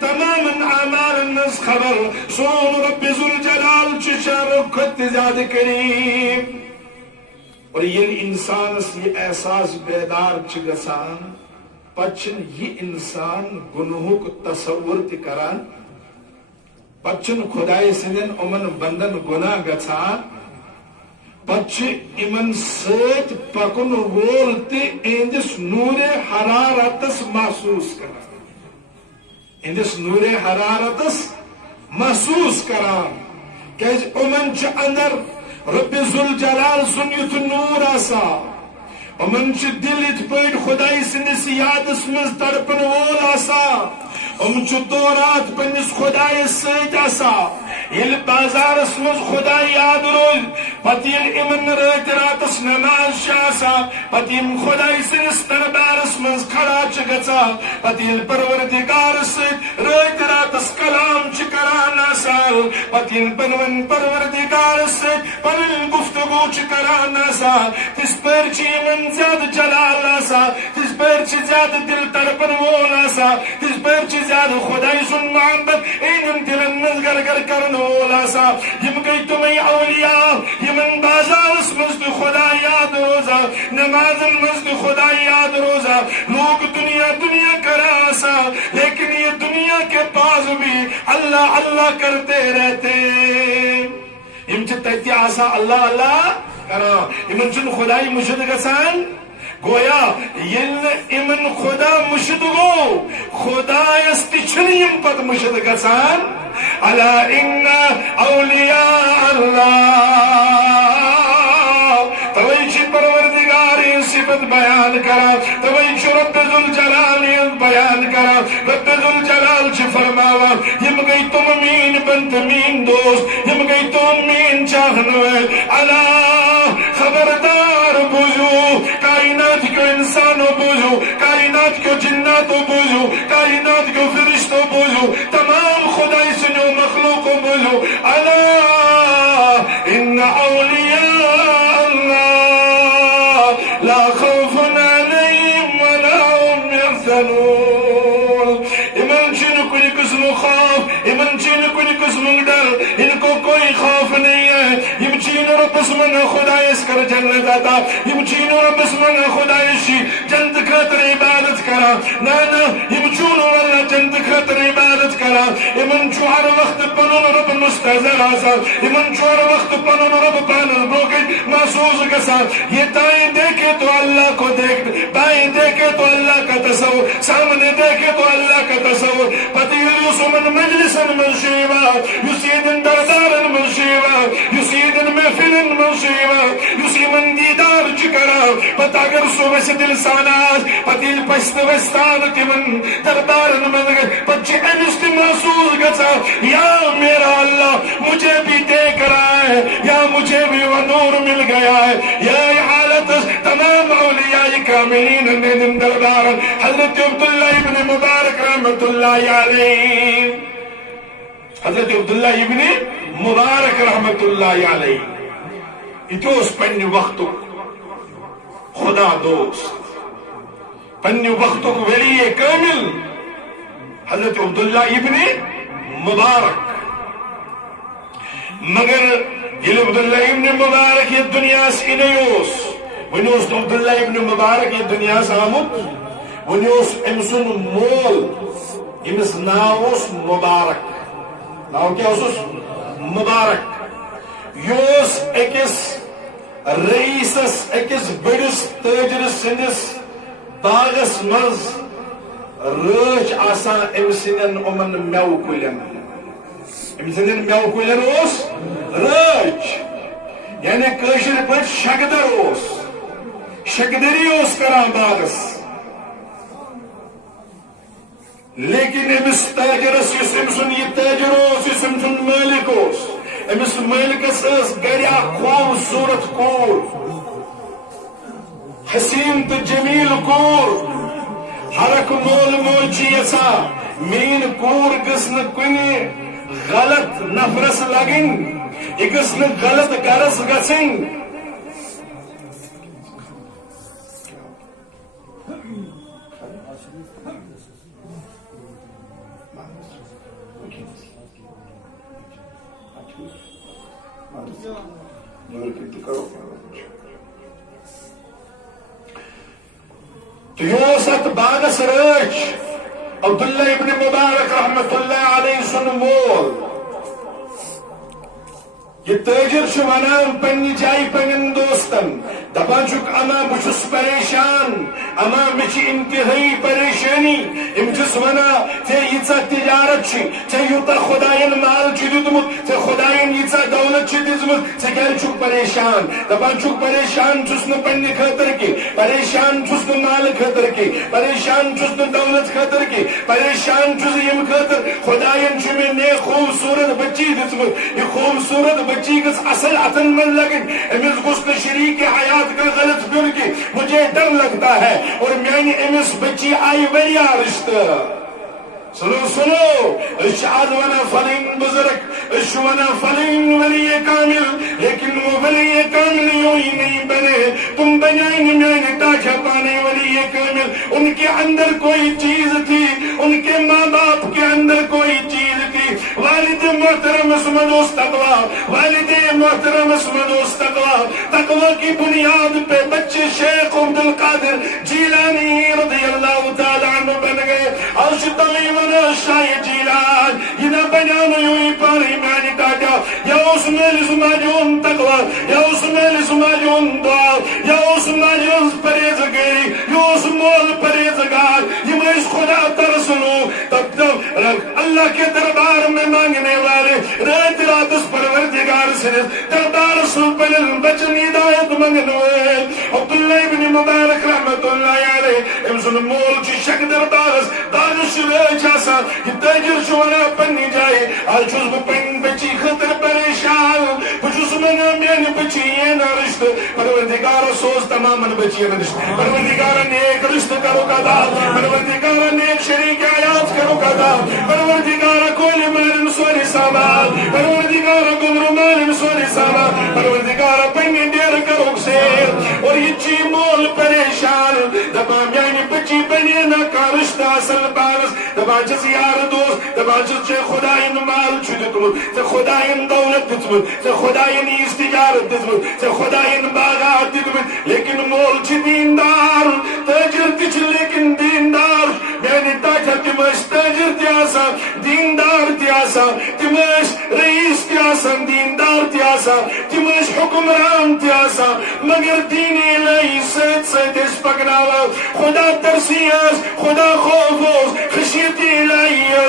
تمام اعمال نس خبر سون رب ذوالجلال چارو کھت زیادہ کریم. اور یہ انسان یہ احساس بیدار گژھان پتہ یہ انسان گنہک تصور تہ کران پتہ خدائے سندین امن بندن گناہ گژھان پتہ امن ست پکن وول تہندس نور حرارتس محسوس کران اندس نور حرارتس محسوس کران کیاز امن اندر رب ذوالجلال سن یت نور آسا امن دل ات پٹ خدائی سندس یادس مز تڑپن وول آسا دورات پنس خدائس ست آسا یل بازارس مز خدا یاد روز پتہ یل امن رات راتس نماز پتہ یم خدائی سندس دربارس مز کھڑا گژھا پتہ یل پروردگار ست رات راتس کلام کران آسا پتہ یل پنون پروردگار ست پنن گفتگو کران آسا تس پر یمن زیادہ جلال آسا تس پر زیادہ دل تڑپن وول آسا تس پر زیادہ خدائی سن محبت ان دلن مز گر کرن وول آسا یم گئی تمہیں اولیاء یمن بازارس مز خدا یاد روزا نمازن مز خدا یاد روزا لوگ دنیا دنیا کرا آسا لیکن یہ دنیا کے پاس بھی اللہ اللہ کرتے رہتے یم تتی آسا اللہ اللہ کرا یمن چن خدائی مشد گسان گویا یل امن خدا مشد گو خدا استچھنیم پت مشد گسان الا ان اولیاء اللہ توئی پروردگار صفت بیان کرا توئی رب ذوالجلال بیان کرا رب ذوالجلال فرماوا یم گئی تم مین بنت مین دوست یم گئی تم مین چاہنوے الا خبردار بوجو کائنات کو انسانوں بوجو کائنات کو جناتوں بوجو کائنات کو فرشتوں بوجو تمام خدائی سنو مخلوقوں بوجو الا ان اولیاء اللہ لا خوف علیہم ولا هم یحزنون امن چین کوئی قسم خوف امن چین کوئی قسم ڈر ان کو کوئی خوف نہیں ہے یم چین رب اسمن خدا اس کر جنت آتا یم چین رب اسمن خدا اسی جنت خاطر عبادت کرا نانا یم چونو اللہ جنت خاطر عبادت کرا امن چو ہر وقت پنون رب مستحضر آسا امن چو ہر وقت پنون رب پانل بروکے محسوس کسا یہ دائیں دیکھے تو اللہ کو دیکھ بائیں دیکھے تو اللہ کا تصور سامنے دیکھے تو اللہ کا تصور پتی یوسو من مجلسن منشیوا یسیدن دردارن منشیوا یسیدن محفلن منشیوا یسی من دیدار چکرا پتا اگر صبح سے دل ساناز پتیل پشت وستان تمن دربارن من پچے انست محسوس گسا یا میرا اللہ مجھے بھی دیکھ رہا ہے یا مجھے بھی وہ نور مل گیا ہے یا حالت تمام اولیاء کاملین نے دربار حضرت عبداللہ ابن مبارک رحمت اللہ علیہ حضرت عبداللہ ابن مبارک رحمت اللہ علیہ اتوس پنی وقت خدا دوست پنی وقت ولی کامل حضرت عبداللہ ابن مبارک مگر یہ عبداللہ ابن مبارک یہ دنیا سے نیوس ونیوس عبداللہ ابن مبارک یہ دنیا سے آمد ونیوس امسن مول امس ناوس مبارک ناو کیا اس مبارک یوس اکس رئیسس اکس بڑس تاجر سندس باغس مز رچ آسان امسن امن میو کلن امسن میو کلن اس رچ یعنی کشر پہ شکدر اس شکدری اس کران باغس لیکن امس تاجرس یس امسن یہ تاجر اس یس امسن مالک اس امس مالکس اس گریا خوبصورت کور حسین تو جمیل کور ہرک مول موچی یسا مین کور گسن کنی غلط نفرس لگن یہ گسن غلط گرس گسن تو یہ باغس رچ عبداللہ ابن مبارک رحمت اللہ علیہ سن مول یہ تاجر ونان پنہ جائے پنن دوستن دپان چھ اما بچس پریشان اما مچ انتہائی پریشانی امچس ونا ے یژا تجارت ے یوتا خدائن مال دتمت ے خدائن یژا دولت دزمت ے کیا پریشان دپان چھ پریشان چھس نہ پنہ خاطر کی پریشان چھس نہ مال خاطر کی پریشان چھس نہ دولت خاطر کی پریشان چھس یم خاطر خدائن چھ میں نے خوبصورت بچی دتمت یہ خوبصورت بچی گس اصل اتن من لگن امس گوس شریک حیات کا غلط پیون کی مجھے ڈر لگتا ہے اور میانی امس بچی آئی وریا رشتہ سنو اشعاد ونا فلین بزرگ اشونا فلین ولی کامل لیکن وہ ولی کامل یوں ہی نہیں بنے تم بنائیں میانے ٹاچا پانے ولی کامل ان کے اندر کوئی چیز تھی ان کے ماں باپ کے اندر کوئی چیز تھی والد محترم اسمدوس تقوی والد محترم اسمدوس تقوی کی بنیاد پہ بچے شیخ عبدالقادر جیلانی رضی اللہ تعالیٰ عنہ بن گئے عرش طویل شاہ جیلان یہ نہ بنانا یوں پاری معنی کاٹا یا اس میل سماجون تقوی یا اس میل سماجون دعا یا اس ماجون پریزگاری یا اس مول پریزگار یہ میں اس خدا ترسلوں تب اللہ کے دربار میں مانگنے والے رات رات اس پروردگار سے دربار سلپن بچن ہدایت منگنوے عبداللہ ابن مبارک رحمت اللہ علیہ امسن مول چی شک دربار دانش ریچ آسا یہ تاجر شوانا پنی جائے آج چوز بپن بچی خطر پریشان بچوز منا میانی بچی یہ نرشت پروردگار سوز تماما بچی نرشت پروردگار نیک رشت کرو کدا پروردگار نیک شریک آیات کرو کدا پروردگار کولی مالن سوری سامان پروردگار گمر مالن سوری سامان پروردگار پنی دیر کرو سیر اور یہ چی مول پریشان دبا میانی بچی بنی نکارشت اصل بارس دبا چیز یار دوست دبا چیز خداین مال چھدتمت چه خداین دولت دتمت چه خداین استجارت دتمت چه خداین باغات دتمت لیکن مول چی دیندار تاجر تیچ لیکن دیندار یعنی تاجر تیمش تاجر تیاسا دیندار تیاسا تیمش رئیس تیاسا دیندار تیاسا تیمش حکمران تیاسا مگر دین الہی سید سید اس پکناوا خدا ترسیاس خدا خوفوس خشیت الہی